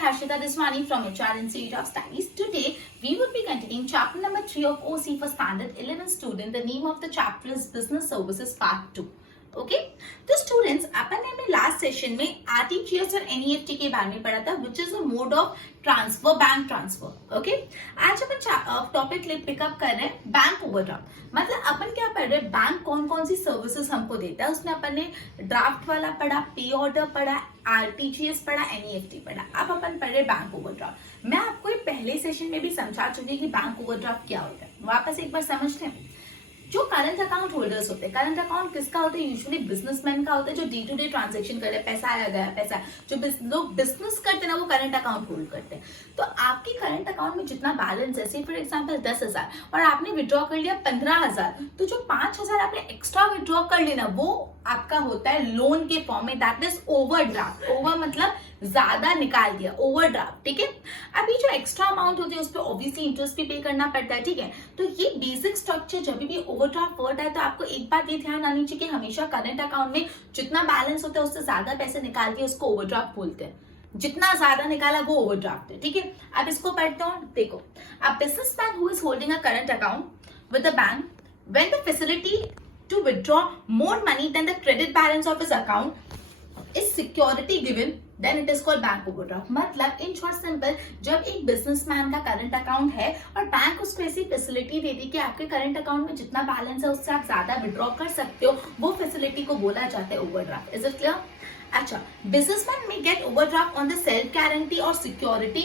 Harshita Deswani from HR Institute of Studies. Today, we will be continuing chapter number 3 of OC for Standard 11 student. The name of the chapter is Business Services Part 2. Okay तो students अपन ने last session में RTGS और NEFT के बारे में पढ़ा था which is a mode of transfer, bank transfer. Okay आज अपन टॉपिक पिकअप कर रहे हैं बैंक ओवरड्राफ्ट. मतलब अपन क्या पढ़ रहे हैं, बैंक कौन कौन सी सर्विसेज हमको देता है. उसमें अपन ने ड्राफ्ट वाला पढ़ा, पे ऑर्डर पढ़ा, आरटीजीएस पढ़ा, एनईएफटी पढ़ा. अब अपन पढ़ रहे बैंक ओवरड्राफ्ट. मैं आपको पहले सेशन में भी समझा चुकी कि बैंक ओवरड्राफ्ट क्या होता है. वापस एक बार समझते हैं. जो करंट अकाउंट होल्डर्स होते हैं, करंट अकाउंट किसका होता है, यूजुअली बिजनेसमैन का होता है जो डे टू डे ट्रांजेक्शन करे, पैसा आया गया पैसा. जो लोग बिजनेस करते हैं ना वो करंट अकाउंट होल्ड करते हैं. तो आपकी करंट अकाउंट में जितना बैलेंस है, फॉर एग्जांपल 10,000 और आपने विड्रॉ कर लिया 15,000, तो जो 5,000 आपने एक्स्ट्रा विड्रॉ कर लेना वो आपका होता है लोन के फॉर्म में. That is overdraft. ओवर मतलब ज्यादा निकाल दिया, ओवरड्राफ्ट. ठीक है. अभी जो एक्स्ट्रा अमाउंट होती है उस पर ऑब्वियसली इंटरेस्ट भी पे करना पड़ता है. ठीक है. तो ये बेसिक स्ट्रक्चर जब भी ओवरड्राफ्ट वर्ड है तो आपको एक बात ये ध्यान आनी चाहिए कि हमेशा करंट अकाउंट में जितना बैलेंस होता है उससे ज्यादा पैसे निकाल के उसको ओवरड्राफ्ट बोलते हैं. जितना ज्यादा निकाला वो ओवरड्राफ्ट है. ठीक है. अब इसको पढ़ते हो. देखो, a businessman who is holding a current account with the bank when the facility to withdraw more money than the credit balance of his account is security given, then it is called bank overdraft. मतलब in short simple, जब एक businessman का current account है और bank उसको ऐसी facility दे दी कि आपके करंट अकाउंट में जितना बैलेंस है उससे आप ज्यादा विड्रॉ कर सकते हो, वो फैसिलिटी को बोला जाता है ओवरड्राफ्ट. Is it clear? अच्छा, बिजनेसमैन में get overdraft on the self guarantee और सिक्योरिटी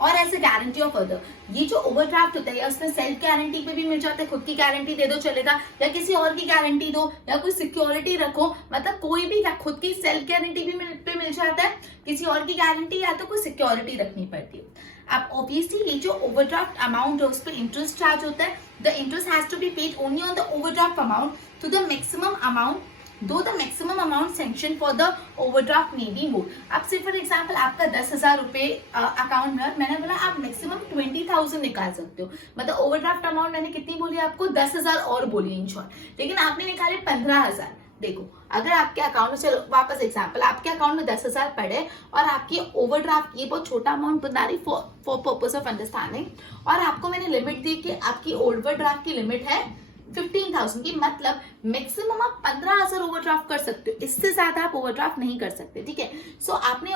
और as a guarantee of other. ये जो ओवरड्राफ्ट होता है उसमें सेल्फ गारंटी पे भी मिल जाता है, खुद की गारंटी दे दो चलेगा, या किसी और की गारंटी दो, या कोई सिक्योरिटी रखो. मतलब कोई भी, खुद की सेल्फ गारंटी भी पे मिल जाता है, किसी और की गारंटी या तो कोई सिक्योरिटी रखनी पड़ती है. अब ऑब्वियसली ये जो ओवरड्राफ्ट अमाउंट है उस पर इंटरेस्ट चार्ज होता है. The interest has to be paid only on the overdraft amount to the maximum amount, though the maximum amount sanction for the overdraft may be more. अब से for example आपका 10,000 रुपए account में, मैंने बोला आप मैक्सिमम 20,000 निकाल सकते हो. मतलब ओवरड्राफ्ट अमाउंट मैंने कितनी बोली आपको, 10,000 और बोली इन शॉर्ट, लेकिन आपने निकाले 15,000. देखो, अगर आपके अकाउंट में, चलो वापस एग्जाम्पल, आपके अकाउंट में 10,000 पड़े और आपकी ओवरड्राफ्ट, ये बहुत छोटा अमाउंट बता रही फॉर पर्पस ऑफ अंडरस्टैंडिंग, और आपको मैंने लिमिट दी कि आपकी ओवरड्राफ्ट की लिमिट है 15,000 की. मतलब मैक्सिमम आप 15,000 ओवरड्राफ्ट कर सकते हो, इससे ज्यादा आप ओवरड्राफ्ट नहीं कर सकते. ठीक है. सो आपने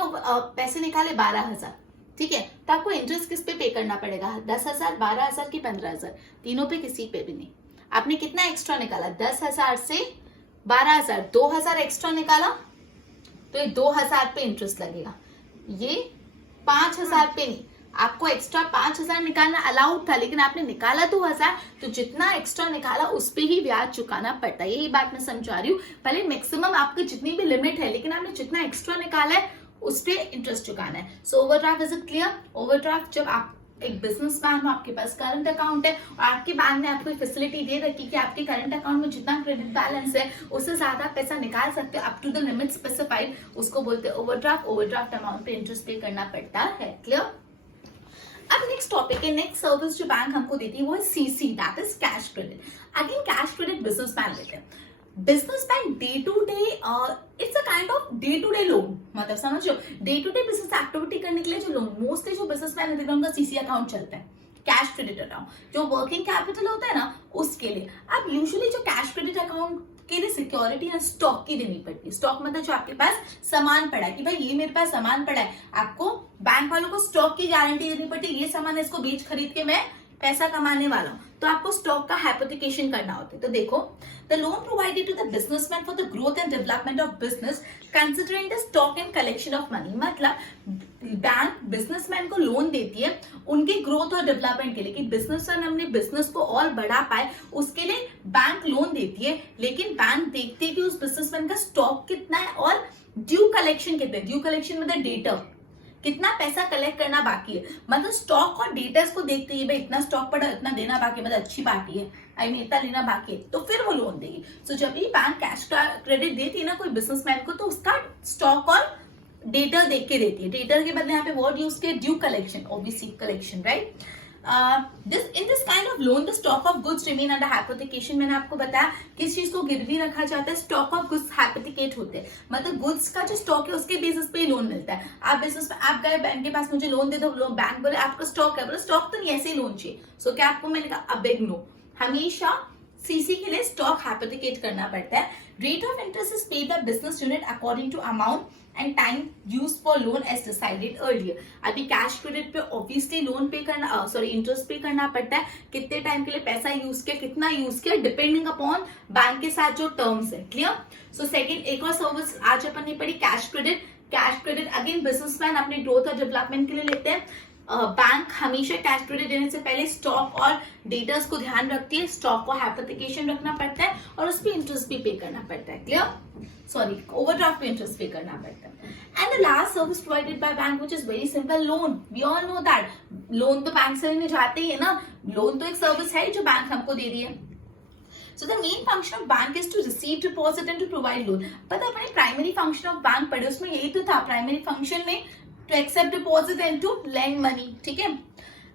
पैसे निकाले 12,000. ठीक है. तो आपको इंटरेस्ट किस पे करना पड़ेगा, 10,000, 12,000 की 15,000, तीनों पे किसी पे भी नहीं. आपने कितना एक्स्ट्रा निकाला, 10,000 से 12,000, 2,000 एक्स्ट्रा निकाला, तो ये 2,000 पे इंटरेस्ट लगेगा. ये 5,000 पे नहीं, आपको एक्स्ट्रा 5,000 निकालना अलाउड था, लेकिन आपने निकाला 2,000, तो जितना एक्स्ट्रा निकाला उस पे ही ब्याज चुकाना पड़ता है. यही बात मैं समझा रही हूँ. पहले मैक्सिमम आपकी जितनी भी लिमिट है, लेकिन आपने जितना एक्स्ट्रा निकाला है उस पे इंटरेस्ट चुकाना है. सो overdraft, is it clear? Overdraft, जब आप एक बिजनेसमैन हो, आपके पास करंट अकाउंट है और आपके बैंक ने आपको फैसिलिटी दे रखी कि आपके करंट अकाउंट में जितना क्रेडिट बैलेंस है उससे ज्यादा पैसा निकाल सकते हो up to the limit specified, उसको बोलते हैं ओवरड्राफ्ट. ओवरड्राफ्ट अमाउंट पे इंटरेस्ट पे करना पड़ता है. क्लियर? अब नेक्स्ट टॉपिक है, नेक्स्ट सर्विस जो बैंक हमको देती है वो है CC, that is cash credit. Again cash credit businessman लेते हैं. Businessman day to day, it's a kind of day to day loan. मतलब समझो, day to day business activity करने के लिए जो लोन, मोस्टली जो बिजनेसमैन है उनका सीसी अकाउंट चलता है, कैश क्रेडिट अकाउंट, जो वर्किंग कैपिटल होता है ना उसके लिए. अब यूजुअली जो कैश क्रेडिट अकाउंट के लिए सिक्योरिटी है स्टॉक की देनी पड़ती है. स्टॉक मतलब जो आपके पास सामान पड़ा है कि भाई ये मेरे पास सामान पड़ा है, आपको बैंक वालों को स्टॉक की गारंटी देनी पड़ती है. ये सामान है, इसको बेच खरीद के मैं पैसा कमाने वाला हूं, तो आपको स्टॉक का हाइपोथिकेशन करना होता है. तो देखो, the loan provided to the businessman for the growth and development of business considering the stock and collection of money. मतलब बैंक बिजनेसमैन को लोन देती है उनके ग्रोथ और डेवलपमेंट के लिए, कि बिजनेसमैन अपने बिजनेस को और बढ़ा पाए, उसके लिए बैंक लोन देती है. लेकिन बैंक देखती है कि उस बिजनेसमैन का स्टॉक कितना है और ड्यू कलेक्शन कितना है. ड्यू कलेक्शन मतलब डेटर, कितना पैसा कलेक्ट करना बाकी है. मतलब स्टॉक और डेटर्स को देखते ही भाई इतना स्टॉक पड़ा, इतना देना बाकी, मतलब अच्छी पार्टी है, आई मीन इतना लेना बाकी है, तो फिर वो लोन देगी. सो जब भी बैंक कैश क्रेडिट देती है ना कोई बिजनेसमैन को, तो उसका स्टॉक और डेटर देख के देती है. डेटर के बदले यहाँ पे वर्ड यूज किया due collection, obviously collection, right. In this kind of loan the stock of goods remain under hypothecation. मैंने आपको बताया किस चीज को गिरवी रखा जाता है, स्टॉक ऑफ गुड्स हाइपोथिकेट होते हैं, मतलब गुड्स का जो स्टॉक है उसके बेसिस पे लोन मिलता है। आप बिजनेस में आप गए बैंक के पास, मुझे लोन दे दो, बैंक बोले आपका स्टॉक है, बोले स्टॉक तो नहीं, ऐसे ही लोन चाहिए। सो क्या आपको, मैंने कहा अ बिग नो, हमेशा सीसी के लिए स्टॉक हाइपोथिकेट करना पड़ता है। Rate of interest is paid by business unit according to amount and time use for loan as decided earlier. अभी कैश क्रेडिट पे ऑब्वियसली लोन पे करना, सॉरी इंटरेस्ट पे करना पड़ता है, कितने टाइम के लिए पैसा यूज किया, कितना यूज किया, डिपेंडिंग अपॉन बैंक के साथ जो टर्म्स है। क्लियर? सो सेकंड एक और सर्विस आज अपन ने पढ़ी cash credit. Cash credit again businessman अपने ग्रोथ और डेवलपमेंट के लिए लेते हैं। बैंक हमेशा कैश क्रेडिट देने से पहले स्टॉक और डेटर्स को ध्यान रखती है, स्टॉक को हाइपोथिकेशन रखना पड़ता है और उस पर इंटरेस्ट भी पे करना पड़ता है। क्लियर? सॉरी, ओवरड्राफ्ट पे इंटरेस्ट पे करना पड़ता है। And the last service provided by bank which is very simple, loan. We all know that loan तो बैंक से लेने जाते ही है ना, लोन तो एक सर्विस है जो बैंक हमको दे रही है। So the main function of bank is to receive deposit and to provide loan। पता अपने प्राइमरी फंक्शन ऑफ बैंक पढ़े, उसमें यही तो था प्राइमरी फंक्शन में, to accept deposit and to lend money। ठीक है?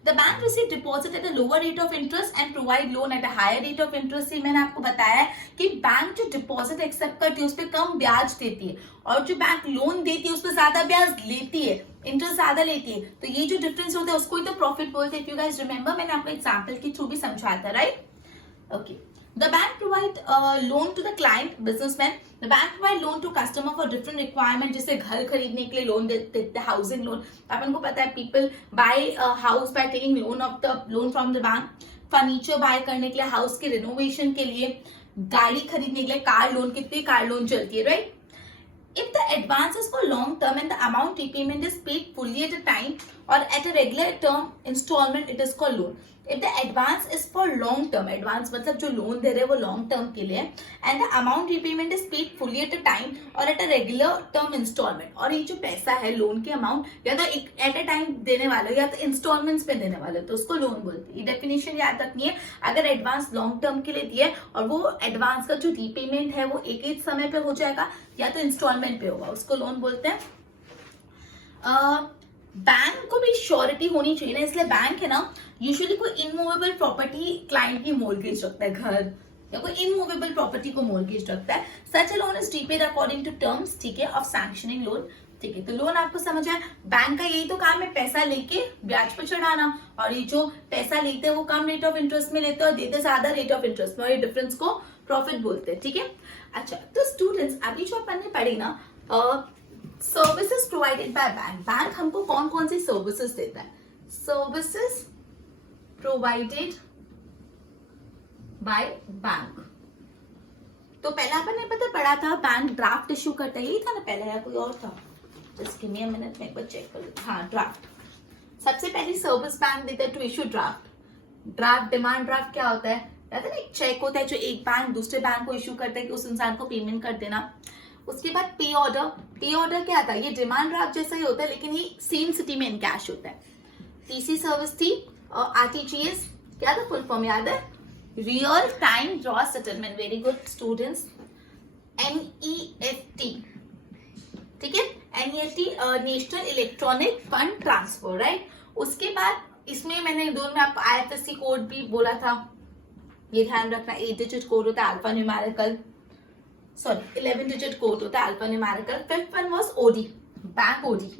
The bank receive deposit at a lower rate of interest and provide loan at a higher rate of interest। मैंने आपको बताया कि बैंक जो डिपॉजिट एक्सेप्ट करती है उस पर कम ब्याज देती है और जो बैंक लोन देती है उस पर ज्यादा ब्याज लेती है, इंटरेस्ट ज्यादा लेती है। तो ये जो डिफरेंस होता है उसको ही तो प्रॉफिट बोलते हैं। इफ यू गाइस रिमेंबर, मैंने आपको एग्जांपल के थ्रू भी समझाया था, right? Okay. The bank provide loan to the client, businessman। The bank provide loan to customer for different requirement। जैसे घर खरीदने के लिए लोन देते हैं, हाउसिंग लोन। अपन को पता है people buy a house by taking loan from the bank। Furniture bye करने के लिए, हाउस के रिनोवेशन के लिए, गाड़ी खरीदने के लिए कार लोन, कितनी कार लोन चलती है, right? If the advance is for long term and the amount repayment is paid fully at a time or at a regular term installment, it is called loan। If the advance is for long term, advance मतलब जो loan दे रहे हैं वो long term के लिए, and the amount repayment is paid fully at a time or at a regular term installment। और ये जो पैसा है लोन के अमाउंट या तो at a time देने वाले हो या तो इंस्टॉलमेंट्स पे देने वाले हो तो उसको लोन बोलते हैं। ये डेफिनेशन याद रखनी है। अगर एडवांस लॉन्ग टर्म के लिए दिए और वो एडवांस का जो रीपेमेंट है वो एक ही समय पे हो जाएगा या तो इंस्टॉलमेंट पे होगा, उसको लोन बोलते हैं। बैंक को भी श्योरिटी होनी चाहिए ना, इसलिए बैंक है ना यूजुअली कोई इनमूवेबल प्रॉपर्टी क्लाइंट की मॉर्गेज रखता है, घर या कोई इनमूवेबल प्रॉपर्टी को मॉर्गेज रखता है। Such loan is repaid according to terms, ठीक है, ऑफ सैंक्शनिंग लोन। ठीक है, तो लोन आपको समझ आया। बैंक का यही तो काम है, पैसा लेके ब्याज पे चढ़ाना, और ये जो पैसा लेते हैं वो कम रेट ऑफ इंटरेस्ट में लेते हैं और देते ज्यादा रेट ऑफ इंटरेस्ट में, और ये डिफरेंस को प्रॉफिट बोलते हैं। ठीक है? अच्छा, तो स्टूडेंट्स अभी जो अपन ने पढ़ी ना services provided by bank, bank हमको कौन कौन सी सर्विसेज देता है? Services provided by bank. तो पहला अपन ने पता पढ़ा था बैंक ड्राफ्ट इश्यू करता है, यही था ना पहले या कोई और था? Just give me a minute, मैं एक बार चेक कर लेती हूं। हाँ, ड्राफ्ट सबसे पहली सर्विस बैंक देता है to issue draft. Draft demand draft क्या होता है? कहते हैं ना एक चेक होता है जो एक बैंक दूसरे बैंक को इश्यू करता है कि उस इंसान को पेमेंट कर देना। उसके बाद पे ऑर्डर। पे ऑर्डर क्या था? ये डिमांड ड्राफ्ट जैसा ही होता है लेकिन ये सेम सिटी में इन कैश होता है। तीसरी सर्विस थी आरटीजीएस, क्या था फुल फॉर्म याद है? Real time gross settlement. Very good students. NEFT, ठीक है, NEFT national electronic fund transfer, right? उसके बाद इसमें मैंने दोनों में आपको आईएफएससी कोड भी बोला था, ये ध्यान रखना। 8 डिजिट कोड होता है alpha numerical, sorry 11 digit code होता है alpha numerical. Fifth one was OD, bank OD,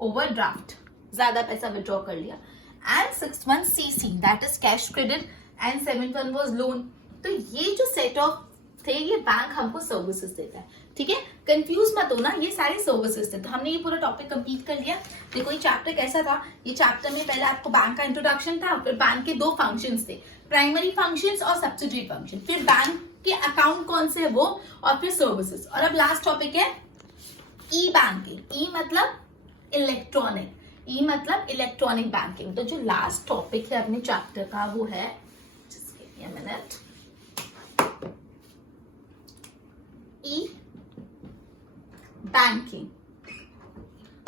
overdraft, ज्यादा पैसा विड्रॉ कर लिया। And sixth one CC, that is cash credit. And seventh one was loan. तो ये जो सेट ऑफ थे ये बैंक हमको सर्विसेज देता है। ठीक है, कंफ्यूज मत होना, ये सारे सर्विसेज थे। तो हमने ये पूरा टॉपिक कंप्लीट कर लिया। देखो ये चैप्टर कैसा था? ये चैप्टर में पहले आपको बैंक का इंट्रोडक्शन था, फिर बैंक के 2 फंक्शंस थे, प्राइमरी फंक्शंस और सब्सिडरी फंक्शन, फिर बैंक के अकाउंट कौन से है वो, और फिर सर्विसेज। और अब लास्ट टॉपिक है ई बैंकिंग। ई मतलब इलेक्ट्रॉनिक, ई मतलब इलेक्ट्रॉनिक बैंकिंग। तो जो लास्ट टॉपिक है अपने चैप्टर का वो है, just give me a minute, e banking.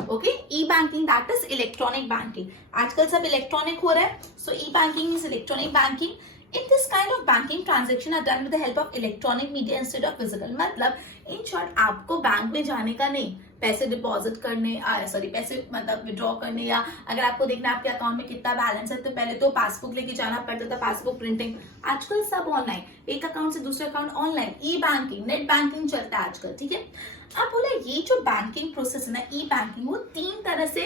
Okay, e banking that is electronic banking. आजकल सब इलेक्ट्रॉनिक हो रहा है, so e banking is electronic banking. In this kind of banking transaction are done with the help of electronic media instead of physical। मतलब in short आपको bank में जाने का नहीं, पैसे डिपॉजिट करने सॉरी पैसे मतलब विड्रॉ करने, या अगर आपको देखना है आपके अकाउंट में कितना बैलेंस है तो पहले तो पासबुक लेके जाना पड़ता था, पासबुक प्रिंटिंग। आजकल सब ऑनलाइन, एक अकाउंट से दूसरे अकाउंट ऑनलाइन, ई बैंकिंग, नेट बैंकिंग चलता है आजकल, ठीक है। अब बोला ये जो बैंकिंग प्रोसेस है ना, ई बैंकिंग, वो 3 तरह से,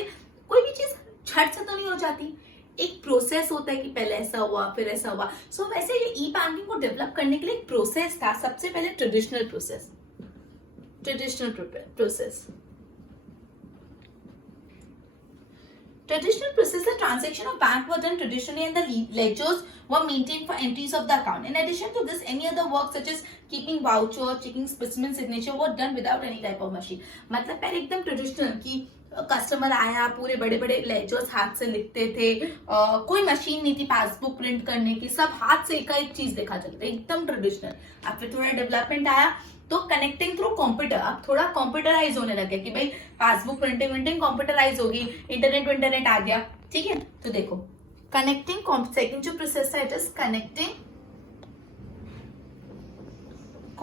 कोई भी चीज झट से तो नहीं हो जाती, एक प्रोसेस होता है कि पहले ऐसा हुआ फिर ऐसा हुआ। सो वैसे ये ई बैंकिंग को डेवलप करने के लिए एक प्रोसेस था। सबसे पहले traditional process, Traditional process, the transaction of bank were done traditionally and the ledgers were maintained for entries of the account. In addition to this, any other work such as keeping voucher, checking specimen signature were done without any type of machine. मतलब पहले एकदम traditional कि customer आया, पूरे बड़े बड़े ledgers हाथ से लिखते थे, कोई मशीन नहीं थी पासबुक प्रिंट करने की, सब हाथ से एक चीज देखा चलता, एकदम ट्रेडिशनल। अब फिर थोड़ा डेवलपमेंट आया तो कनेक्टिंग थ्रू कंप्यूटर, अब थोड़ा कंप्यूटराइज होने लगे कि भाई पासबुक प्रिंटिंग कंप्यूटराइज होगी, इंटरनेट आ गया, ठीक है। तो देखो कनेक्टिंग, सेकंड जो प्रोसेस है it is connecting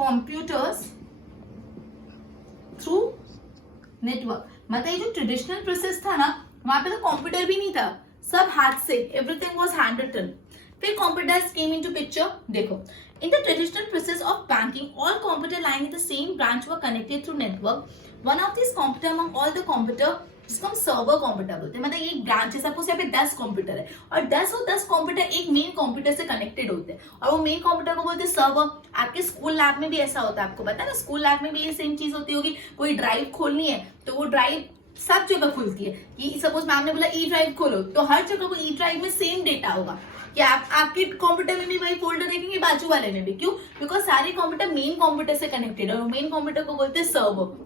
computers through network. मतलब ये जो ट्रेडिशनल प्रोसेस था ना, वहां पे तो कंप्यूटर भी नहीं था, सब हाथ से, एवरीथिंग वाज हैंड रिटन। फिर कंप्यूटर्स केम इनटू पिक्चर। देखो in the traditional process of banking, all computer line in the same branch were connected through network. One of these computer among all the computer जिसको हम server computer बोलते हैं, मतलब एक branch है, suppose यहाँ पे 10 कंप्यूटर है और 10 कंप्यूटर एक मेन कंप्यूटर से कनेक्टेड होते हैं और वो मेन कंप्यूटर को बोलते हैं सर्वर। आपके स्कूल लैब में भी ऐसा होता है, आपको पता है ना, स्कूल लैब में भी ये सेम चीज होती होगी। कोई ड्राइव खोलनी है तो वो ड्राइव सब जगह खुलती है कि सपोज मैम ने बोला ई ड्राइव खोलो तो हर जगह वो ई ड्राइव में सेम डेटा होगा कि आप आपके कंप्यूटर में भी वही फोल्डर देखेंगे, बाजू वाले में भी। क्यों? बिकॉज सारे कंप्यूटर मेन कंप्यूटर से कनेक्टेड है और मेन कंप्यूटर को बोलते हैं सर्वर।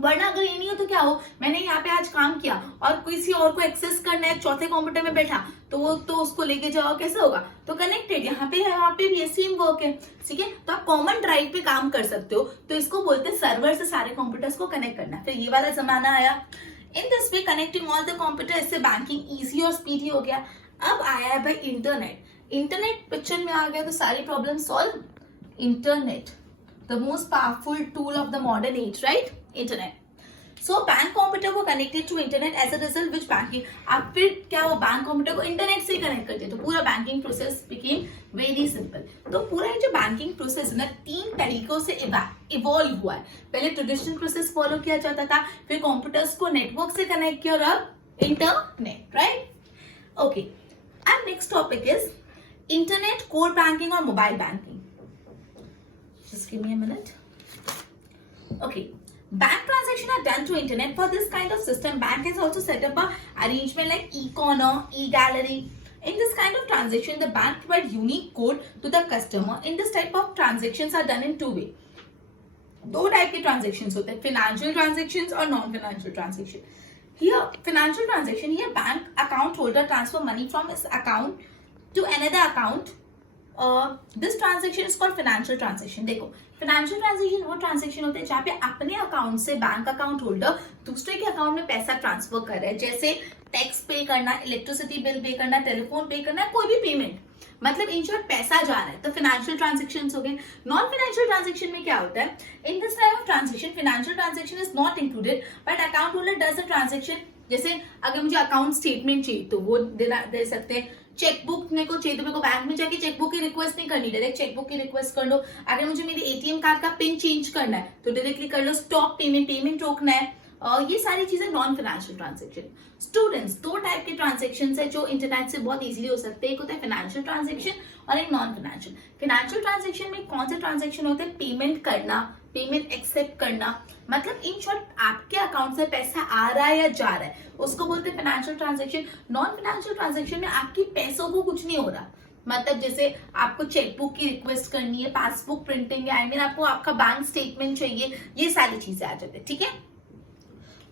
वरना अगर ये नहीं हो तो क्या हो, मैंने यहाँ पे आज काम किया और किसी और को एक्सेस करना है, चौथे कंप्यूटर में बैठा तो वो तो उसको लेके जाओ, कैसे होगा? तो कनेक्टेड, यहाँ पे भी सेम वर्क है, ठीक है। तो आप कॉमन ड्राइव पे काम कर सकते हो, तो इसको बोलते हैं सर्वर से सारे कंप्यूटर्स को कनेक्ट करना। फिर ये वाला जमाना आया, in this way connecting all the computer, इससे बैंकिंग इजी और स्पीडी हो गया। अब आया है भाई इंटरनेट। इंटरनेट पिक्चर में आ गया तो सारी problem solve. Internet the most powerful tool of the modern age, right? Internet. So bank computer को connected to internet, as a result which banking, अब फिर क्या हुआ, बैंक कंप्यूटर को इंटरनेट से कनेक्ट करते तो पूरा banking process became very simple. तो पूरा ये जो बैंकिंग प्रोसेस है ना, 3 तरीकों से इवॉल्व हुआ है। पहले ट्रेडिशनल प्रोसेस फॉलो किया जाता था, फिर कंप्यूटर्स को नेटवर्क से कनेक्ट किया और अब internet, right? Okay, and next topic is internet, core banking or mobile banking. Just give me a minute. Okay, bank transactions are done through internet. For this kind of system, bank has also set up a arrangement like e-corner, e-gallery. In this kind of transaction, the bank provides unique code to the customer. In this type of transactions are done in 2 ways. 2 type के transaction होते हैं, financial transaction और non financial transaction. Here, financial transaction, here bank account holder transfer money from his account to another account. This transaction is called financial transaction. देखो, financial transaction वो transaction होते हैं जहाँ पे अपने अकाउंट से बैंक अकाउंट होल्डर दूसरे के अकाउंट में पैसा ट्रांसफर कर रहा है, जैसे टैक्स पे करना, इलेक्ट्रिसिटी बिल पे करना, टेलीफोन पे करना, कोई भी पेमेंट, मतलब इन शॉर्ट पैसा जा रहा है, तो फाइनेंशियल ट्रांजेक्शंस हो गए। नॉन फाइनेंशियल ट्रांजेक्शन में क्या होता है, in this type of transaction financial transaction is not included but account holder does the transaction. जैसे अगर मुझे अकाउंट स्टेटमेंट चाहिए तो वो दे सकते हैं, चेकबुक मेरे को चाहिए तो मेरे को बैंक में जाके चेकबुक की रिक्वेस्ट नहीं करनी, डायरेक्ट चेकबुक की रिक्वेस्ट कर लो। अगर मुझे मेरे एटीएम कार्ड का पिन चेंज करना है तो डायरेक्टली कर लो। स्टॉप पेमेंट रोकना है, ये सारी चीजें non financial transaction. Students, 2 type के ट्रांजेक्शन है जो इंटरनेट से बहुत इजीली हो सकते हैं, एक होता है फाइनेंशियल ट्रांजेक्शन और एक नॉन फाइनेंशियल। फाइनेंशियल ट्रांजेक्शन में कौन से ट्रांजेक्शन होते हैं, पेमेंट करना, पेमेंट एक्सेप्ट करना, मतलब इन शॉर्ट आपके अकाउंट से पैसा आ रहा है या जा रहा है, उसको बोलते हैं financial transaction. Non financial transaction में आपकी पैसों को कुछ नहीं हो रहा, मतलब जैसे आपको चेकबुक की रिक्वेस्ट करनी है, पासबुक प्रिंटिंग है, आई मीन आपको आपका बैंक स्टेटमेंट चाहिए, ये सारी चीजें आ जाती है, ठीक है।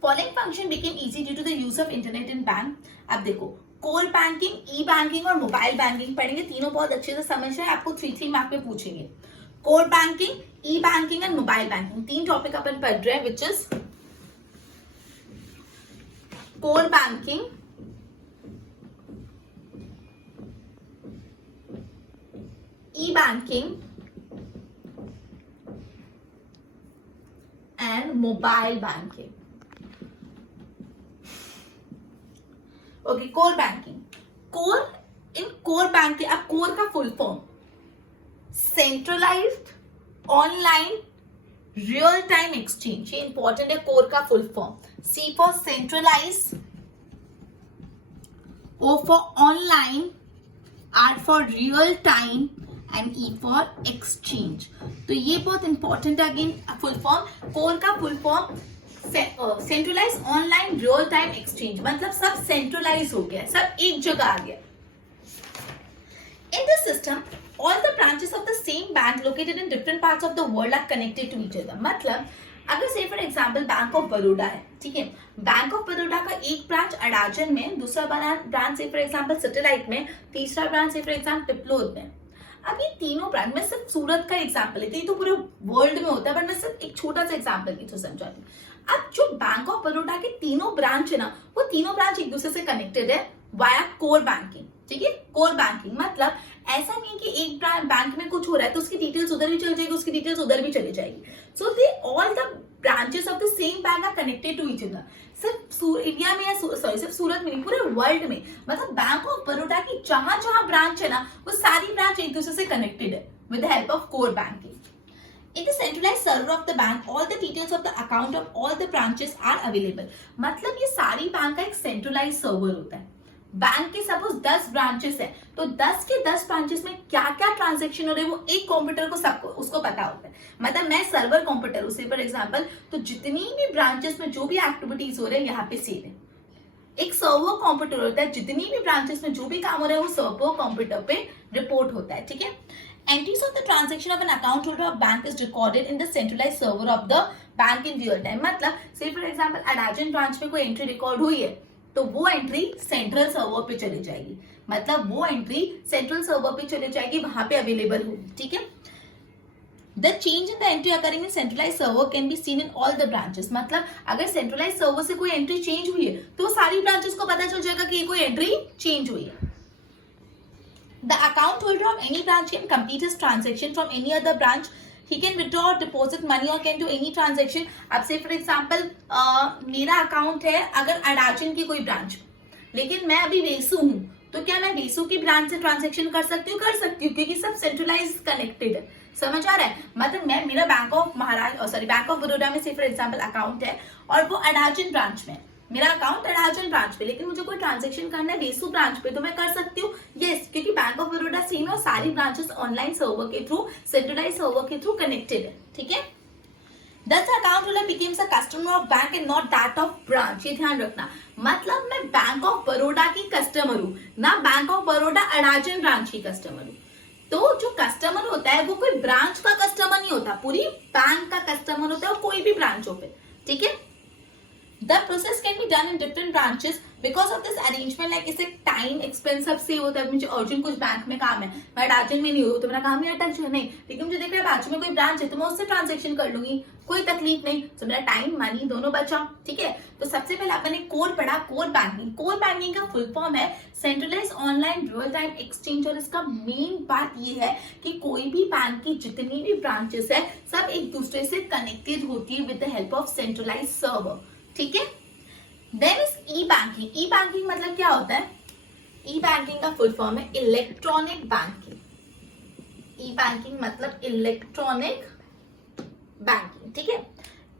Following function became easy due to the use of internet in bank. अब देखो, कोर बैंकिंग, ई बैंकिंग और मोबाइल बैंकिंग पढ़ेंगे, तीनों बहुत अच्छे से समझ रहे हैं, आपको 3 मार्क में पूछेंगे। Core banking, E banking and mobile banking, 3 topic अपन पढ़ रहे हैं, which is core banking, E banking and mobile banking. Okay, core banking, core in core banking, अब कोर का full form centralized online real time exchange, ये important है। Core का full form, C for centralize, O for online, R for real time and E for exchange. तो ये बहुत important है। Again full form, core का full form centralize online real time exchange, मतलब सब सेंट्रलाइज हो गया, सब एक जगह आ गया। In this system, all the branches of the same bank located in different parts of the world are connected to each other. मतलब अगर से for example bank of Baroda है, ठीक है, बैंक ऑफ बड़ौदा का एक ब्रांच अडाजन में, दूसरा ब्रांच से फॉर एग्जाम्पल सैटेलाइट में, तीसरा ब्रांच से फॉर एग्जाम्पल टिपलोद में। अब ये तीनों ब्रांच, मैं सिर्फ सूरत का एग्जाम्पल लेती हूँ, तो पूरे वर्ल्ड में होता है, बट मैं सिर्फ एक छोटा सा एग्जाम्पल की तो समझाती हूँ। अब जो बैंक ऑफ बड़ौदा के तीनों ब्रांच है ना, वो तीनों ब्रांच एक दूसरे से कनेक्टेड है वाया कोर बैंकिंग, ठीक है। कोर बैंकिंग मतलब ऐसा नहीं है कि एक बैंक में कुछ हो रहा है तो उसकी डिटेल्स उधर भी चली जाएगी, उसकी डिटेल्स उधर भी चली जाएगी। So they all the branches of the same bank are connected to each other. सिर्फ इंडिया में या सॉरी सिर्फ सूरत में नहीं, पूरे वर्ल्ड में, मतलब बैंक ऑफ बड़ौदा की जहां जहां ब्रांच है ना, वो सारी ब्रांच एक दूसरे से कनेक्टेड है with the help of core banking. In the centralized server of the bank, all the details of the account of all the branches are available. मतलब ये सारी बैंक का एक सेंट्रलाइज सर्वर होता है। बैंक के सपोज 10 ब्रांचेस है, तो 10 के 10 ब्रांचेस में क्या क्या ट्रांजेक्शन हो रहे हैं वो एक कंप्यूटर को सबको उसको पता होता है। मतलब मैं सर्वर कंप्यूटर उसे फॉर एग्जांपल, तो जितनी भी ब्रांचेस में जो भी एक्टिविटीज हो रहे हैं यहाँ पे सेव है। एक सर्वर कंप्यूटर होता है, जितनी भी ब्रांचेस में जो भी काम हो रहा है वो सर्वर कंप्यूटर पे रिपोर्ट होता है, ठीक है। Entries of the transaction of an account holder of bank is recorded in the centralized server of the bank in real time. मतलब say for example Adajan branch में कोई एंट्री रिकॉर्ड हुई है, तो वो एंट्री सेंट्रल सर्वर पे चली जाएगी, मतलब वो एंट्री सेंट्रल सर्वर पे चली जाएगी, वहां पे अवेलेबल होगी, ठीक है। The change in the entry occurring in centralized server can be seen in all the branches. मतलब अगर सेंट्रलाइज सर्वर से कोई एंट्री चेंज हुई है तो सारी ब्रांचेस को पता चल जाएगा कि कोई एंट्री चेंज हुई है। The account holder of any branch can complete his transaction from any other branch. He can withdraw or deposit money or can do any transaction. अब से फॉर एग्जाम्पल मेरा अकाउंट है अगर अडाजन की कोई ब्रांच, लेकिन मैं अभी वेसू हूँ, तो क्या मैं वेसू की ब्रांच से ट्रांजेक्शन कर सकती हूँ? कर सकती हूँ, क्योंकि सब सेंट्रलाइज कनेक्टेड है। समझ आ रहा है? मतलब मैं मेरा बैंक ऑफ बड़ौदा में से फॉर एग्जाम्पल अकाउंट है और वो अडाजन ब्रांच में, मेरा अकाउंट अडाजन ब्रांच पे, लेकिन मुझे कोई ट्रांजैक्शन करना है वेसू ब्रांच पे, तो मैं कर सकती हूँ, यस, क्योंकि बैंक ऑफ बड़ौदा सेम है और सारी ब्रांचेस ऑनलाइन सर्वर के थ्रू, सेंट्रलाइज सर्वर के थ्रू कनेक्टेड है, ठीक है। Thus account holder becomes a customer of bank and not that of branch. ये ध्यान रखना, मतलब मैं बैंक ऑफ बड़ौदा की कस्टमर हूँ, ना bank of Baroda Adajan branch की कस्टमर हूँ। तो जो कस्टमर होता है वो कोई ब्रांच का कस्टमर नहीं होता, पूरी बैंक का कस्टमर होता है, कोई भी ब्रांच हो पे, ठीक है। The process can be done in different branches because of this arrangement. Like इसे टाइम एक्सपेंस सब से होता है, मुझे अर्जेंट कुछ बैंक में काम है, मैं अडाजन में नहीं हूँ तो मेरा काम ही अटक जाए, नहीं, लेकिन मुझे देख रहा है बाजू में कोई ब्रांच है तो मैं उससे ट्रांजेक्शन कर लूंगी, कोई तकलीफ नहीं, तो मेरा टाइम मनी दोनों बचा, ठीक है। तो सबसे पहले अपन ने कोर पढ़ा, कोर बैंकिंग। कोर बैंकिंग का फुल फॉर्म है centralize online real time exchange, और इसका मेन बात ये है कि कोई भी बैंक की जितनी भी ब्रांचेस है सब एक दूसरे से कनेक्टेड होती है with the help of centralize server, ठीक है। Then is E banking. E banking मतलब क्या होता है? ई बैंकिंग का फुल फॉर्म है इलेक्ट्रॉनिक बैंकिंग। ई बैंकिंग मतलब इलेक्ट्रॉनिक बैंकिंग, ठीक है।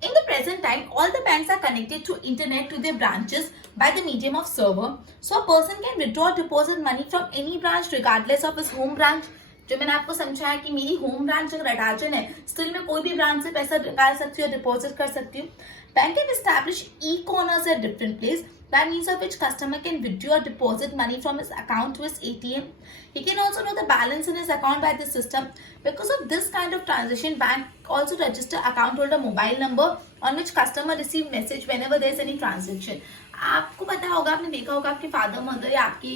In the present time, all the banks are connected to internet to their branches by the medium of server. So a person can withdraw or deposit money from any branch regardless of his home branch. जो मैंने आपको समझाया कि मेरी home branch अगर अडाजन है, still मैं कोई भी ब्रांच से पैसा निकाल सकती हूँ, डिपॉजिट कर सकती हूँ। Bank can establish E corners at different place by means of which customer can withdraw or deposit money from his account to his ATM. He can also know the balance in his account by the system. Because of this kind of transaction, bank also register account holder mobile number on which customer receive message whenever there is any transaction. आपको पता होगा, आपने देखा होगा आपके father mother या आपके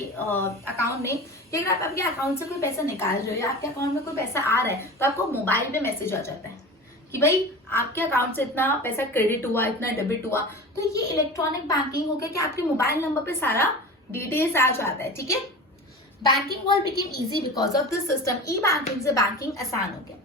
account में कि अगर आप आपके अकाउंट से कोई पैसा निकाल रहे हो या आपके अकाउंट में कोई पैसा आ रहा है तो आपको मोबाइल पे मैसेज आ जाता है कि भाई आपके अकाउंट से इतना पैसा क्रेडिट हुआ, इतना डेबिट हुआ। तो ये इलेक्ट्रॉनिक बैंकिंग हो गया कि आपके मोबाइल नंबर पे सारा डिटेल्स आ जाता है, ठीक है। Banking world became easy because of this system. E banking से बैंकिंग आसान हो गया।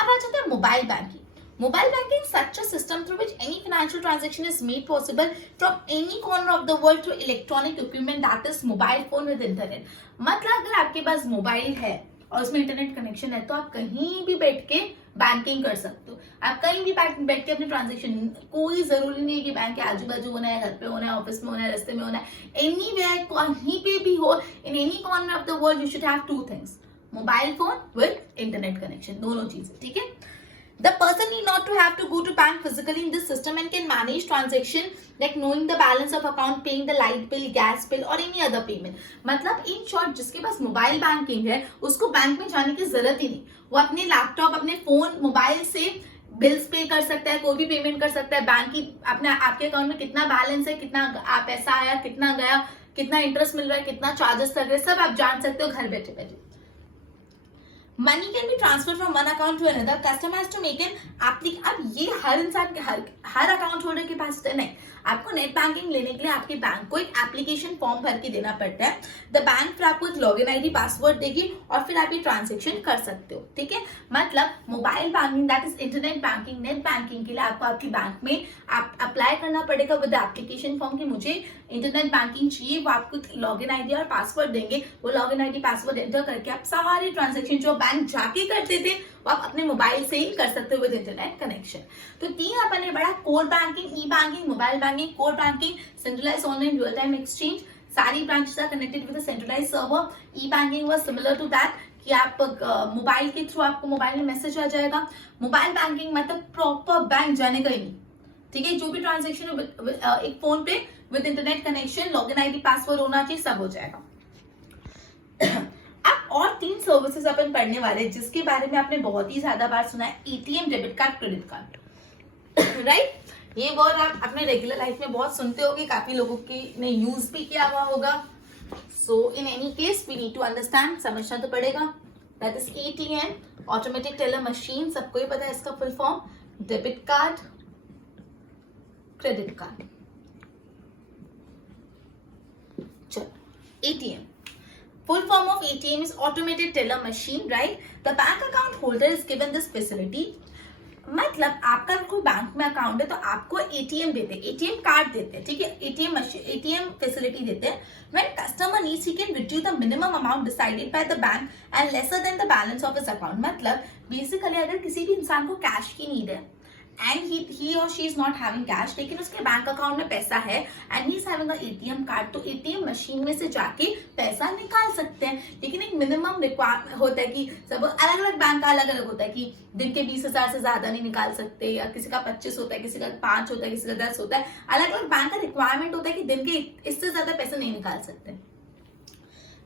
अब आ जाता है mobile banking. Mobile banking is such a system through which any financial transaction is made possible from any corner of the world through electronic equipment that is mobile phone with internet. मतलब अगर आपके पास mobile है और उसमें internet connection है तो आप कहीं भी बैठ के बैंकिंग कर सकते हो। आप कहीं भी बैठ के अपने ट्रांजेक्शन, कोई जरूरी नहीं है कि बैंक के आजू बाजू होना है, घर पे होना है, ऑफिस में होना है, रास्ते में होना है, एनीवेयर, कहीं पे भी हो, in any corner of the world you should have two things, mobile phone with internet connection, दोनों चीजें, ठीक है। The person need not to have to go to bank physically in this system and can manage transaction like knowing the balance of account, paying the light bill, gas bill or any other payment. मतलब in short जिसके पास mobile banking है उसको bank में जाने की जरूरत ही नहीं, वो अपने लैपटॉप, अपने फोन, मोबाइल से बिल्स पे कर सकता है, कोई भी पेमेंट कर सकता है, बैंक की अपने आपके अकाउंट में कितना बैलेंस है, कितना पैसा आया, कितना गया, कितना इंटरेस्ट मिल रहा है, कितना चार्जेस लग रहे हैं, सब आप जान सकते हो घर बैठे बैठे। Money can be transferred from one account to another. Customer has to make an application. अब ये हर इंसान के हर अकाउंट होल्डर के पास नहीं, आपको नेट बैंकिंग लेने के लिए आपके बैंक को एक एप्लीकेशन फॉर्म भर के देना पड़ता है। द बैंक फिर आपको एक लॉगिन आईडी पासवर्ड देगी और फिर आप ये ट्रांजेक्शन कर सकते हो, ठीक है। मतलब mobile banking that is internet banking, net banking के लिए आपको आपकी बैंक में आप अप्लाई करना पड़ेगा विद एप्लीकेशन फॉर्म कि मुझे इंटरनेट बैंकिंग चाहिए। वो आपको लॉगिन आईडी और पासवर्ड देंगे, वो लॉगिन आईडी पासवर्ड एंटर करके आप सारे ट्रांजेक्शन जो बैंक जाके करते थे वो आप अपने मोबाइल से ही कर सकते हो विद इंटरनेट कनेक्शन। तो तीन अपन ने बड़ा, कोर बैंकिंग, ई banking, mobile banking. Core banking centralized online real time exchange, सारी branches are connected with a centralized server. E banking was similar to that कि आप मोबाइल के थ्रू आपको मोबाइल में मैसेज आ जाएगा। मोबाइल बैंकिंग मतलब proper bank जाने का ही नहीं, ठीक है, जो भी ट्रांजेक्शन एक फोन पे with internet connection, login ID password होना चाहिए, सब हो जाएगा। अब और तीन सर्विसेज अपन पढ़ने वाले हैं जिसके बारे में आपने बहुत ही ज्यादा बार सुना है, ATM, debit card, credit card, right. ये वर्ड आप अपने रेगुलर लाइफ में बहुत सुनते होंगे, काफी लोगों की ने यूज भी किया हुआ होगा। So in any case we need to understand, समझना तो पड़ेगा। That is ATM, automatic teller machine, सबको ही पता है इसका full form. Debit card, credit card. चलो, ATM, full form of ATM is automated teller machine, right? The bank account holder is given this facility. मतलब आपका कोई बैंक में अकाउंट है तो आपको एटीएम देते हैं, एटीएम कार्ड देते हैं, ठीक है, एटीएम मशीन, एटीएम फैसिलिटी देते हैं। When customer needs, he can withdraw the minimum amount decided by the bank and lesser than the balance of his account. मतलब बेसिकली अगर किसी भी इंसान को कैश की नीड है and he or she is not having cash, लेकिन उसके बैंक अकाउंट में पैसा है and he is having a ATM card, तो एटीएम मशीन में से जाके पैसा निकाल सकते हैं। लेकिन एक मिनिमम रिक्वायरमेंट होता है कि सब अलग अलग बैंक का अलग अलग होता है कि दिन के 20,000 से ज्यादा नहीं निकाल सकते, या किसी का 25 होता है, किसी का 5 होता है, किसी का 10 होता है। अलग अलग बैंक का रिक्वायरमेंट होता है कि दिन के इससे ज्यादा पैसा नहीं निकाल सकते।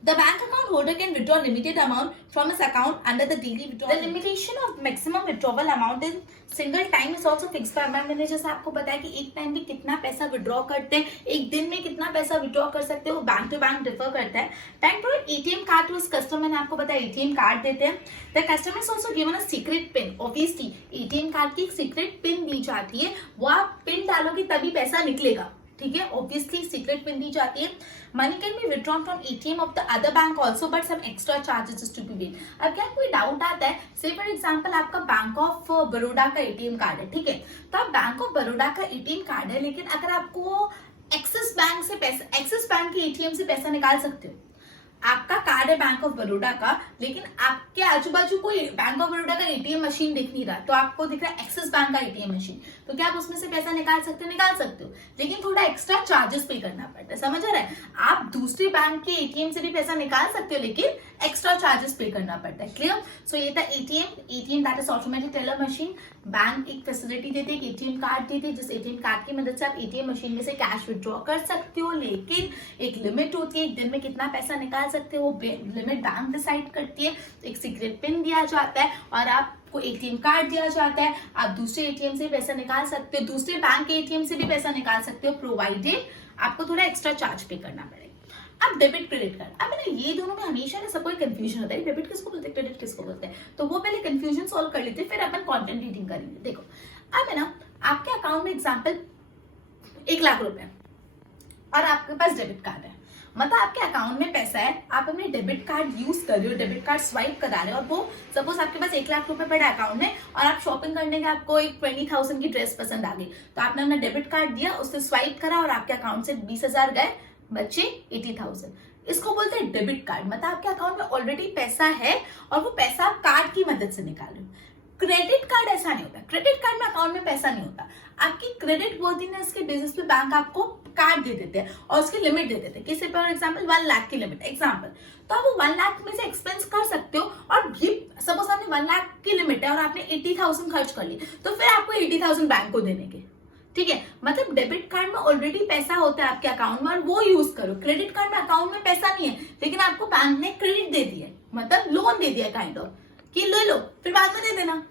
The bank account holder can withdraw limited amount from his account under the daily withdrawal. The limitation of maximum withdrawal amount in single time is also fixed by bank. मैंने जैसे आपको बताया कि एक टाइम में कितना पैसा विड्रॉ करते हैं, एक दिन में कितना पैसा विड्रॉ कर सकते हैं, वो बैंक टू बैंक डिफर करता है। Bank provide ATM card to customer, मैंने आपको बताया एटीएम कार्ड देते हैं। The customer is also given a secret PIN. Obviously ATM card की एक सीक्रेट पिन दी जाती है, वो आप पिन डालोगे तभी पैसा निकलेगा, ठीक है, ऑब्वियसली सीक्रेट पिन दी जाती है। Money can be withdrawn from ATM of the other bank also but some extra charges to be paid. अब क्या कोई डाउट आता है, से फॉर एग्जांपल आपका बैंक ऑफ बड़ौदा का एटीएम कार्ड है, ठीक है, तो आप बैंक ऑफ बड़ौदा का एटीएम कार्ड है, लेकिन अगर आपको एक्सिस बैंक से पैसा, एक्सिस बैंक के एटीएम से पैसा निकाल सकते हो, आपका कार्ड है बैंक ऑफ बड़ौदा का, लेकिन आपके आजू बाजू कोई बैंक ऑफ बड़ौदा का एटीएम मशीन दिख नहीं रहा, तो आपको दिख रहा है एक्सिस बैंक का एटीएम मशीन, तो क्या आप उसमें से पैसा निकाल सकते हो? निकाल सकते हो, लेकिन थोड़ा एक्स्ट्रा चार्जेस पे करना पड़ता है, समझ आ रहा है? आप दूसरे बैंक के एटीएम से भी पैसा निकाल सकते हो, लेकिन एक्स्ट्रा चार्जेस पे करना पड़ता है। क्लियर? सो ये था ATM that is automatic teller machine. Bank एक फैसिलिटी देते हैं, एटीएम कार्ड देते हैं, जिस एटीएम कार्ड की मदद से आप एटीएम मशीन में से कैश विड्रॉ कर सकते हो, लेकिन एक लिमिट होती है, एक दिन में कितना पैसा निकाल सकते हो, वो लिमिट बैंक डिसाइड करती है। एक सीक्रेट पिन दिया जाता है और आपको एटीएम कार्ड दिया जाता है, आप दूसरे एटीएम से पैसा निकाल सकते हो, दूसरे बैंक के एटीएम से भी पैसा निकाल सकते हो, प्रोवाइडेड आपको थोड़ा एक्स्ट्रा चार्ज पे करना पड़ेगा। अब डेबिट क्रेडिट कार्ड, अब ना ये दोनों में हमेशा ना सबको कंफ्यूजन होता है, डेबिट किसको बोलते हैं, क्रेडिट किसको बोलते हैं, तो वो पहले कंफ्यूजन सॉल्व कर लेते हैं, फिर अपन कंटेंट रीडिंग करेंगे। देखो अब है ना, आपके अकाउंट में एग्जांपल 1 लाख रुपए और आपके पास डेबिट कार्ड है, मतलब आपके अकाउंट में पैसा है, आप अपने डेबिट कार्ड यूज कर रहे हो, डेबिट कार्ड स्वाइप करा रहे हो, और वो सपोज आपके पास 1 लाख रुपए पड़ा अकाउंट में और आप शॉपिंग करने के आपको एक 20,000 की ड्रेस पसंद आ गई, तो आपने अपना डेबिट कार्ड दिया, उससे स्वाइप करा और आपके अकाउंट से 20,000 गए, बचे 80,000। इसको बोलते हैं डेबिट कार्ड। मतलब आपके अकाउंट में ऑलरेडी पैसा है और वो पैसा आप कार्ड की मदद से निकाल रहे हो। क्रेडिट कार्ड ऐसा नहीं होता, क्रेडिट कार्ड में अकाउंट में पैसा नहीं होता, आपकी क्रेडिट वर्दीनेस के बेसिस पे बैंक आपको कार्ड दे देते हैं और उसकी लिमिट दे देते हैं। किसी फॉर एग्जांपल 1 लाख की लिमिट एग्जांपल, तो आप वो 1 लाख में से एक्सपेंस कर सकते हो, और सपोज आपने 1 लाख की लिमिट है और आपने 80,000 खर्च कर ली, तो फिर आपको 80,000 बैंक को देने के, ठीक है। मतलब डेबिट कार्ड में ऑलरेडी पैसा होता है आपके अकाउंट में और वो यूज करो। क्रेडिट कार्ड में अकाउंट में पैसा नहीं है, लेकिन आपको बैंक ने क्रेडिट दे दिया, मतलब लोन दे दिया काइंड ऑफ, कि ले लो फिर बाद में दे देना।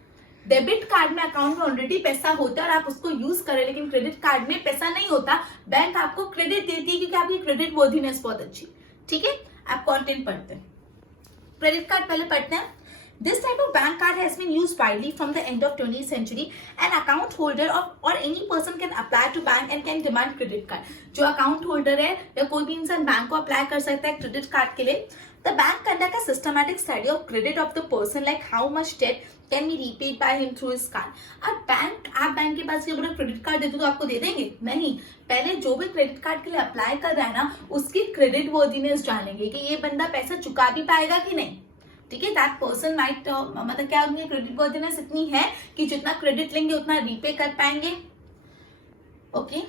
डेबिट कार्ड में अकाउंट में ऑलरेडी पैसा होता है और आप उसको यूज करें, लेकिन क्रेडिट कार्ड में पैसा नहीं होता, बैंक आपको क्रेडिट देती है क्योंकि आपकी क्रेडिट वर्दीनेस बहुत अच्छी, ठीक है। आप कंटेंट पढ़ते हैं, क्रेडिट कार्ड पहले पढ़ते हैं। This type of bank card has been used widely from the end of 20th century. An account holder or any person can apply to bank and can demand credit card. जो account holder है या कोई भी इंसान bank को apply कर सकता है क्रेडिट कार्ड के लिए। The bank conduct a systematic study of credit of the person, like how much debt can be repaid by him through his card. अब आप बैंक के पास बोला क्रेडिट कार्ड दे दो तो आपको दे देंगे? नहीं, पहले जो भी क्रेडिट कार्ड के लिए अप्लाई कर रहा है ना, उसकी क्रेडिट वर्दीनेस जानेंगे कि ये बंदा पैसा चुका भी पाएगा कि नहीं, ठीक है। दैट पर्सन माइट, मतलब क्या उनकी क्रेडिट वर्दीनेस इतनी है कि जितना क्रेडिट लेंगे उतना रीपे कर पाएंगे, okay.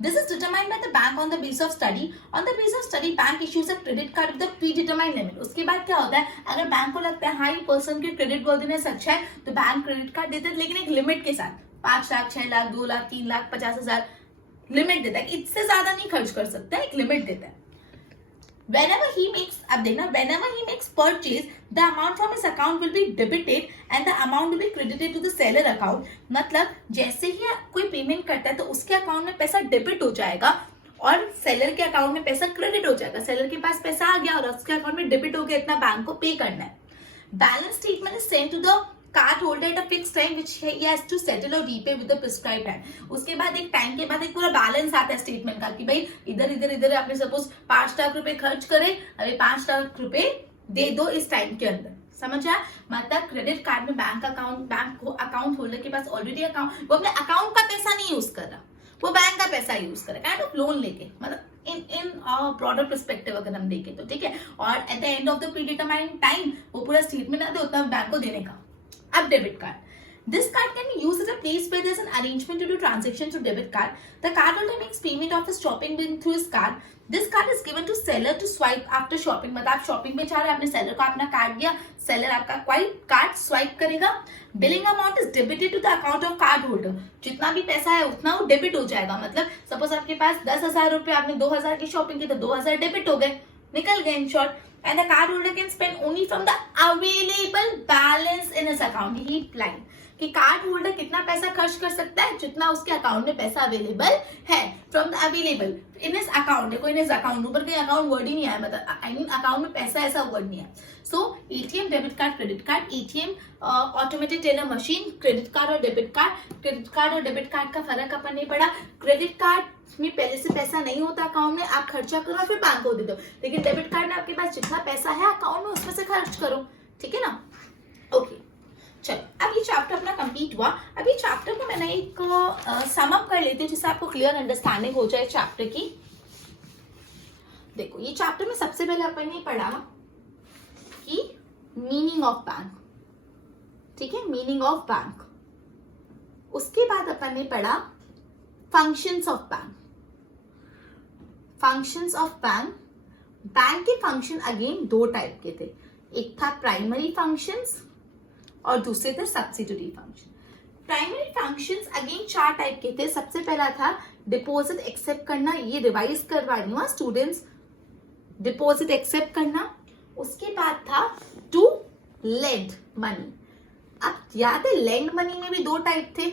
This is determined by the bank on the basis of study. On the basis of study, bank issues a credit card with the predetermined limit. उसके बाद क्या होता है, अगर बैंक को लगता है हाँ ये पर्सन की क्रेडिट वर्दीनेस अच्छा है, तो बैंक क्रेडिट कार्ड देते हैं, लेकिन एक लिमिट के साथ 5 लाख, 6 लाख, 2 लाख, 3 लाख, 50,000 लिमिट देता है, इससे ज्यादा नहीं खर्च कर सकता है, एक लिमिट देता है। Whenever he makes purchase, the amount from his account will be debited and the amount will be credited to the seller account. मतलब जैसे ही कोई पेमेंट करता है तो उसके अकाउंट में पैसा डेबिट हो जाएगा और सेलर के अकाउंट में पैसा क्रेडिट हो जाएगा। सेलर के पास पैसा आ गया और उसके अकाउंट में डेबिट हो गया, इतना बैंक को पे करना है। Balance statement is sent to the card holder at a fix time which he has to settle or repay with the prescribed time. उसके बाद एक टाइम के बाद एक पूरा बैलेंस आता है स्टेटमेंट का कि भाई इधर इधर इधर आपने सपोज 5 लाख रुपए खर्च करे, अरे 5 लाख रुपए दे दो इस टाइम के अंदर, समझ आया। मतलब क्रेडिट कार्ड में बैंक अकाउंट होल्डर के पास ऑलरेडी अकाउंट, वो अपने अकाउंट का पैसा नहीं यूज कर रहा, वो बैंक का पैसा यूज कर रहा है, काइंड ऑफ लोन लेके, मतलब इन ब्रॉडर पर्सपेक्टिव अगर हम देखें तो, ठीक है। और at the end of the predetermined time वो पूरा स्टेटमेंट आता है उतना बैंक को देने का। अब debit card, this card can be used as a place where there's an arrangement to do transactions to debit card. The cardholder makes payment of his shopping bill through his card. This card is given to seller to swipe after shopping. मतलब आप shopping में जा रहे हैं, आपने seller को अपना card दिया, सेलर आपका कार्ड स्वाइप करेगा। Billing amount is debited to the account of card holder. जितना भी पैसा है उतना वो डेबिट हो जाएगा। मतलब सपोज आपके पास 10,000 रुपए, आपने 2,000 की शॉपिंग की तो 2,000 डेबिट हो गए, निकल गए in short. And the card holder can spend only from the available balance in his account. यही line कि कार्ड होल्डर कितना पैसा खर्च कर सकता है, जितना उसके अकाउंट में पैसा अवेलेबल है, from the available in his account. देखो इन हिज अकाउंट, ऊपर कहीं अकाउंट वर्ड ही नहीं आया, मतलब आई मीन अकाउंट में पैसा ऐसा वर्ड नहीं है। So ATM, debit card, credit card. ATM automated teller machine, credit card और डेबिट कार्ड। क्रेडिट कार्ड और डेबिट कार्ड का फर्क अपन नहीं पड़ा। क्रेडिट कार्ड में पहले से पैसा नहीं होता अकाउंट में, आप खर्चा करो फिर बैंक को दे दो, लेकिन डेबिट कार्ड में आपके पास जितना पैसा है अकाउंट में उसमें से खर्च करो, ठीक है ना। ओके चलो, अब ये चैप्टर अपना कंप्लीट हुआ। अभी चैप्टर को मैंने एक सम अप कर लेती हूँ जिससे आपको क्लियर अंडरस्टैंडिंग हो जाए चैप्टर की। देखो ये चैप्टर में सबसे पहले अपन ने पढ़ा कि मीनिंग ऑफ बैंक, ठीक है, मीनिंग ऑफ बैंक। उसके बाद अपन ने पढ़ा functions of bank. Functions of bank, bank के फंक्शन अगेन 2 टाइप के थे, एक था प्राइमरी फंक्शंस और दूसरे थे subsidiary function. Primary functions again 4 type के थे। सबसे पहला था डिपॉजिट एक्सेप्ट करना, ये रिवाइज करवा रही हूँ स्टूडेंट्स, डिपॉजिट एक्सेप्ट करना। उसके बाद था टू लेंड मनी। अब याद है लेंड मनी में भी 2 टाइप थे,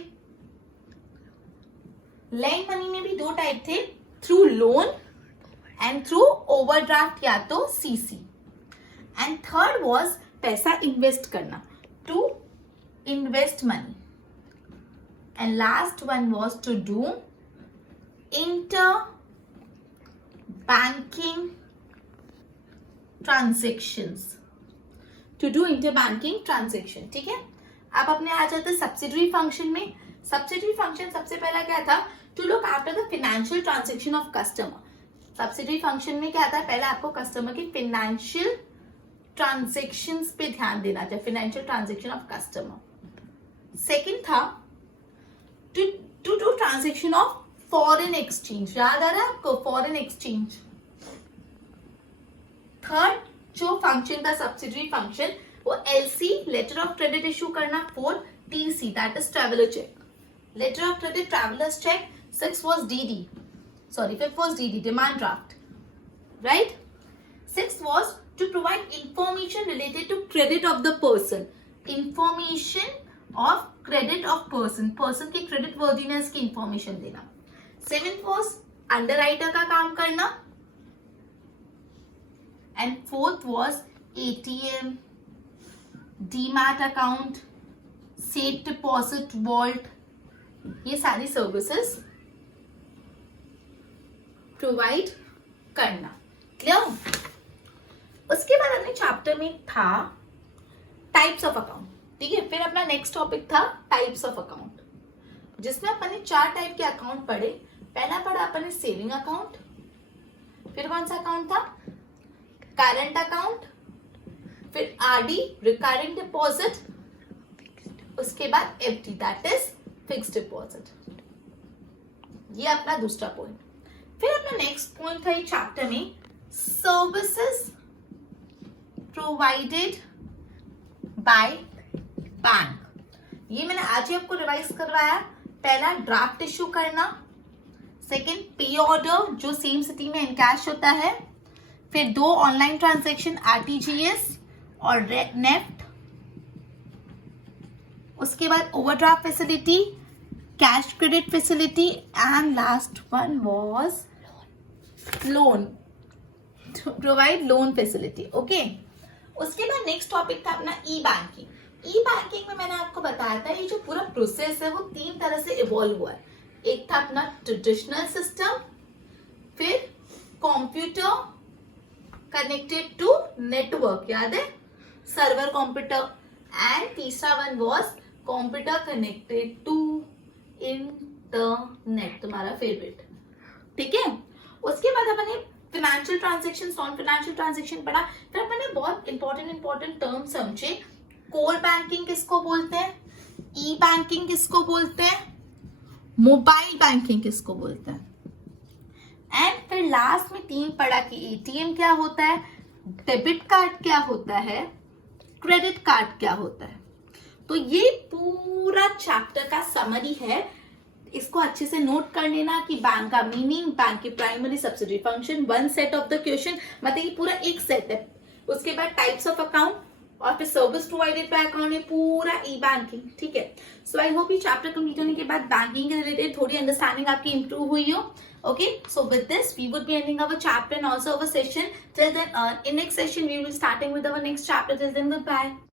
लेंड मनी में भी 2 टाइप थे, through loan and through overdraft या तो सीसी। एंड थर्ड वाज पैसा इन्वेस्ट करना, to invest money, and last one was to do banking transactions, to do interbanking transaction. ठीक है, आप अपने आ जाते हैं सब्सिडरी फंक्शन में. सब्सिडरी फंक्शन सबसे पहला क्या था? To look after the financial transaction of customer. Subsidiary function में क्या था? पहले आपको कस्टमर की फाइनेंशियल ट्रांजेक्शन्स पे ध्यान देना चाहिए, financial transaction of customer. Second था to do transaction of foreign exchange. याद आ रहा है आपको? Foreign exchange. थर्ड जो फंक्शन था सब्सिडरी फंक्शन, वो LC letter of credit issue करना. Fourth TC that is traveller cheque, letter of credit travellers cheque. Six was DD, sorry, fifth was DD, demand draft, right? Sixth was to provide information related to credit of the person, information of credit of person की credit worthiness की information देना. Seventh was underwriter का काम करना, and fourth was ATM, demat account, safe deposit vault, ये सारी services provide करना. Clear? उसके बाद अपने चैप्टर में था टाइप्स ऑफ अकाउंट. ठीक है, फिर अपना नेक्स्ट टॉपिक था टाइप्स ऑफ अकाउंट, जिसमें अपन ने 4 टाइप के अकाउंट पढ़े. पहला पढ़ा अपन ने सेविंग अकाउंट, फिर कौन सा अकाउंट था? करंट अकाउंट, फिर आरडी रिकरिंग डिपॉजिट, उसके बाद FD that is fixed deposit. ये अपना दूसरा पॉइंट. फिर अपना नेक्स्ट पॉइंट था ये चैप्टर में सर्विसेज प्रोवाइडेड बाय बैंक. ये मैंने आज ही आपको रिवाइज करवाया. पहला ड्राफ्ट इशू करना, सेकंड पे ऑर्डर जो सेम सिटी में इनकैश होता है, फिर 2 ऑनलाइन ट्रांजैक्शन आरटीजीएस और नेफ्ट, उसके बाद overdraft facility, cash credit facility, and last one was loan, provide loan facility. Okay, उसके बाद नेक्स्ट टॉपिक था अपना ई बैंकिंग. ई बैंकिंग में मैंने आपको बताया था ये जो पूरा प्रोसेस है वो 3 तरह से इवॉल्व हुआ है. एक था अपना ट्रेडिशनल सिस्टम, फिर कंप्यूटर कनेक्टेड टू नेटवर्क, याद है, सर्वर कंप्यूटर, एंड तीसरा one was computer connected to internet, तुम्हारा फेवरेट. ठीक है, उसके बाद अपन ने financial transaction, non financial transaction पढ़ा. फिर अपन ने बहुत इंपॉर्टेंट टर्म समझे. कोर बैंकिंग किसको बोलते हैं, ई बैंकिंग किसको बोलते हैं, मोबाइल बैंकिंग किसको बोलते हैं, एंड फिर लास्ट में 3 पढ़ा कि एटीएम क्या होता है, डेबिट कार्ड क्या होता है, क्रेडिट कार्ड क्या होता है. तो ये पूरा चैप्टर का समरी है. इसको अच्छे से नोट कर लेना कि बैंक का मीनिंग, बैंक की primary subsidiary function, 1 set of the question, मतलब ये पूरा एक सेट है. उसके बाद टाइप्स ऑफ अकाउंट और फिर सर्विस प्रोवाइडेड बाय अकाउंट में पूरा ई बैंकिंग. ठीक है, सो आई होप ये चैप्टर कंप्लीट होने के बाद बैंकिंग के रिलेटेड थोड़ी अंडरस्टैंडिंग आपकी इंप्रूव हुई हो. Okay, so with this we would be ending our chapter and also our session. Till then, in next session we will be starting with our next chapter. Till then, goodbye.